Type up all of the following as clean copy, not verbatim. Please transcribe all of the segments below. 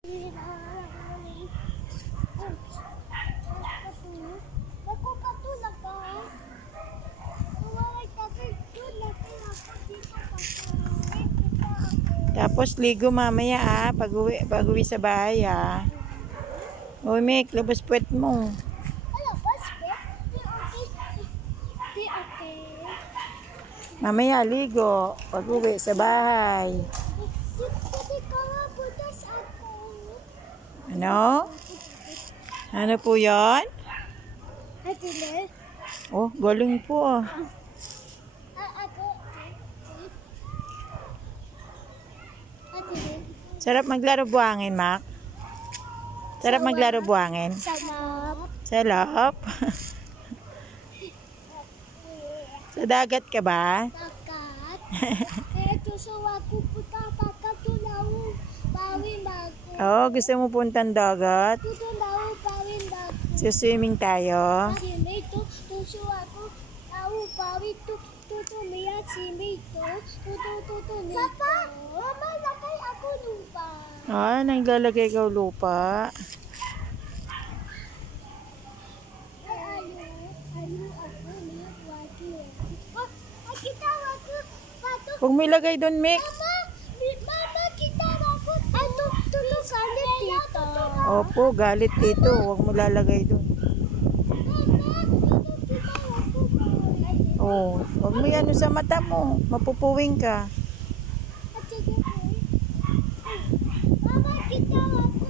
Tapos ligo mamaya pag-uwi sa bahay Uy, Mick, labas puwet mo. Mamaya ligo pag-uwi sa bahay. Ano? Ano po 'yon? Oh, galing po Sarap maglaro buhangin, Mac. Sarap maglaro buhangin. Sarap. Sa dagat ka ba? Oh, gusto mo puntang dagat? Swimming tayo. Papa, mama, lagay ako lupa. Naglalagay ka lupa. Huwag mo ilagay doon, Mick. Mama, kita ako. Tulog galit dito. Opo, galit dito. Huwag mo lalagay doon. Oh, huwag mo yan sa mata mo. Mapupuwing ka. Mama, kita ako.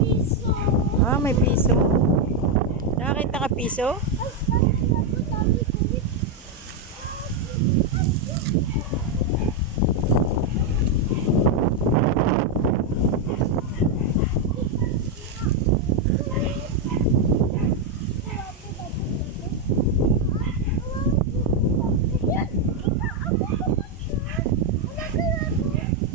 Piso. May piso. Nakakita ka piso?